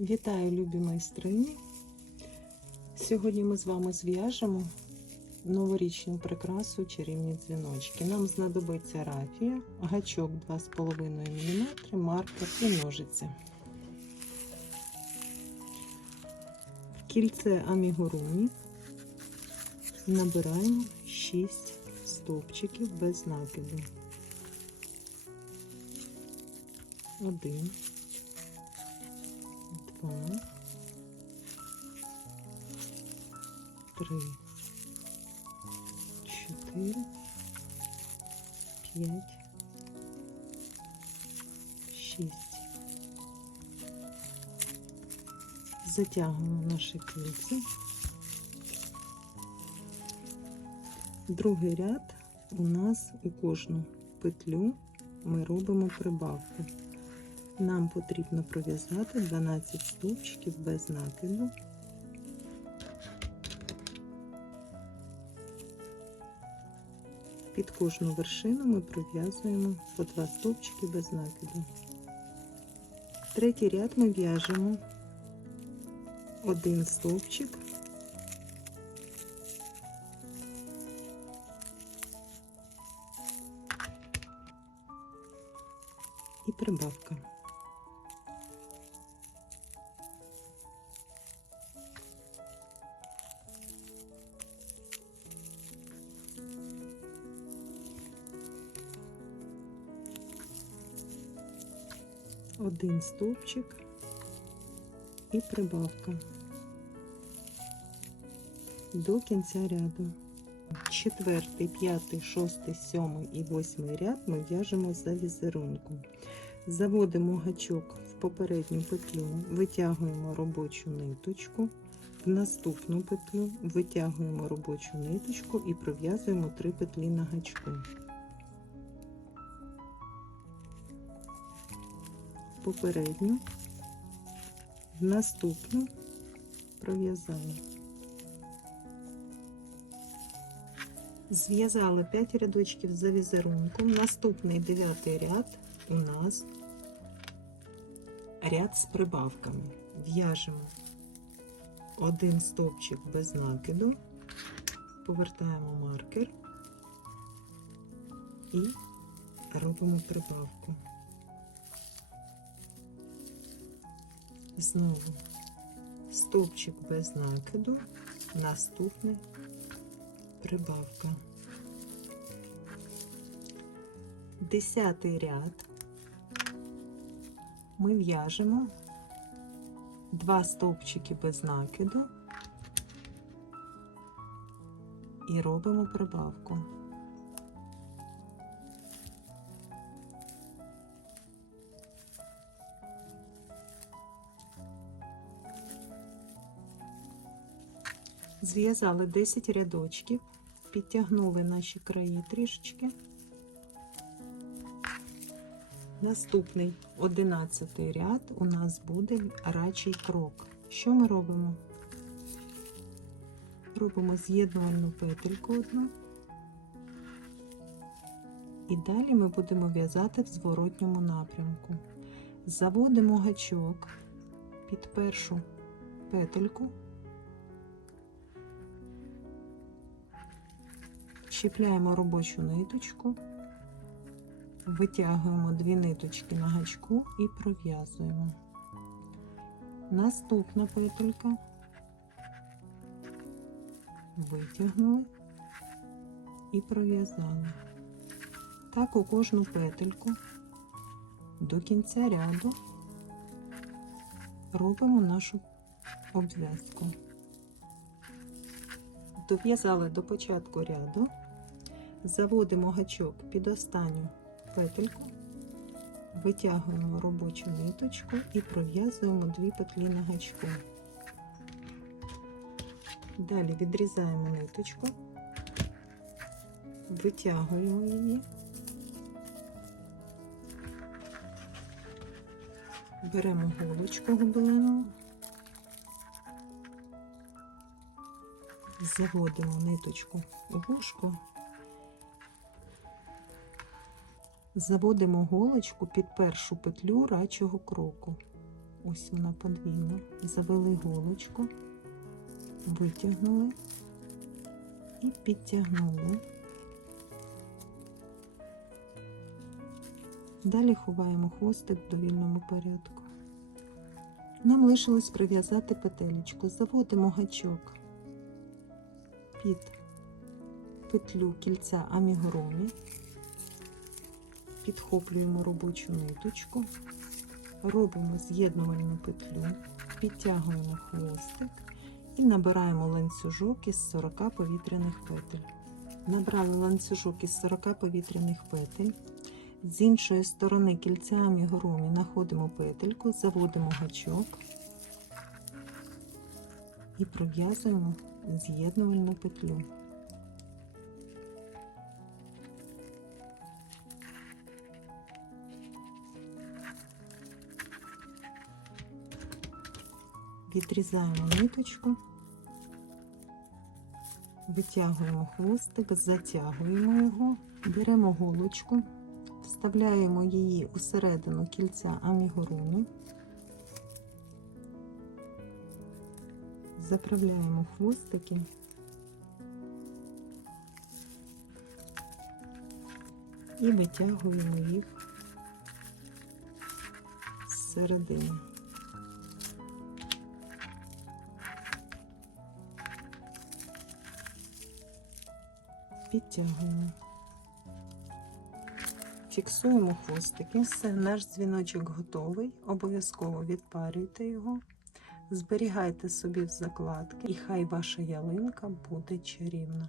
Вітаю, любі майстрині! Сьогодні ми з вами зв'яжемо новорічну прикрасу чарівні дзвіночки. Нам знадобиться рафія, гачок 2,5 мм, маркер і ножиці. Кільце амігуруні набираємо 6 стовпчиків без накиду. Один два, три, чотири, п'ять, шість. Затягуємо наші кільці. Другий ряд у нас у кожну петлю ми робимо прибавку. Нам потрібно пров'язати 12 стовпчиків без накиду. Під кожну вершину ми пров'язуємо по 2 стовпчики без накиду. Третій ряд ми в'яжемо один стовпчик. І прибавка. Один стовпчик і прибавка до кінця ряду. Четвертий, п'ятий, шостий, сьомий і восьмий ряд ми в'яжемо за візерунком. Заводимо гачок в попередню петлю, витягуємо робочу ниточку, в наступну петлю витягуємо робочу ниточку і пров'язуємо три петлі на гачку. Попередню, в наступну пров'язали. Зв'язали 5 рядочків за візерунком. Наступний дев'ятий ряд у нас ряд з прибавками. В'яжемо один стовпчик без накиду, повертаємо маркер і робимо прибавку. Знову стовпчик без накиду, наступний прибавка. Десятий ряд ми в'яжемо два стовпчики без накиду і робимо прибавку. Зв'язали 10 рядочків, підтягнули наші краї трішечки. Наступний 11 ряд у нас буде рачий крок. Що ми робимо? Робимо з'єднувальну петельку одну. І далі ми будемо в'язати в зворотньому напрямку. Заводимо гачок під першу петельку. Чіпляємо робочу ниточку, витягуємо дві ниточки на гачку і пров'язуємо. Наступна петелька, витягнули і пров'язали. Так у кожну петельку до кінця ряду робимо нашу обв'язку. Дов'язали до початку ряду, заводимо гачок під останню петельку, витягуємо робочу ниточку і пров'язуємо дві петлі на гачку. Далі відрізаємо ниточку, витягуємо її, беремо голочку гобеленову, заводимо ниточку у вушко, заводимо голочку під першу петлю рачого кроку. ось вона подвійна. Завели голочку, витягнули і підтягнули. Далі ховаємо хвостик в довільному порядку. Нам лишилось прив'язати петелечку. Заводимо гачок під петлю кільця амігуромі, підхоплюємо робочу ниточку, робимо з'єднувальну петлю, підтягуємо хвостик і набираємо ланцюжок із 40 повітряних петель. Набрали ланцюжок із 40 повітряних петель. З іншої сторони кільця амігуромі знаходимо петельку, заводимо гачок і пров'язуємо з'єднувальну петлю. Відрізаємо ниточку, витягуємо хвостик, затягуємо його, беремо голочку, вставляємо її у середину кільця амігурумі, заправляємо хвостики. І витягуємо їх з середини. Підтягуємо. Фіксуємо хвостики. Все, наш дзвіночок готовий. Обов'язково відпарюйте його. Зберігайте собі в закладки, і хай ваша ялинка буде чарівна.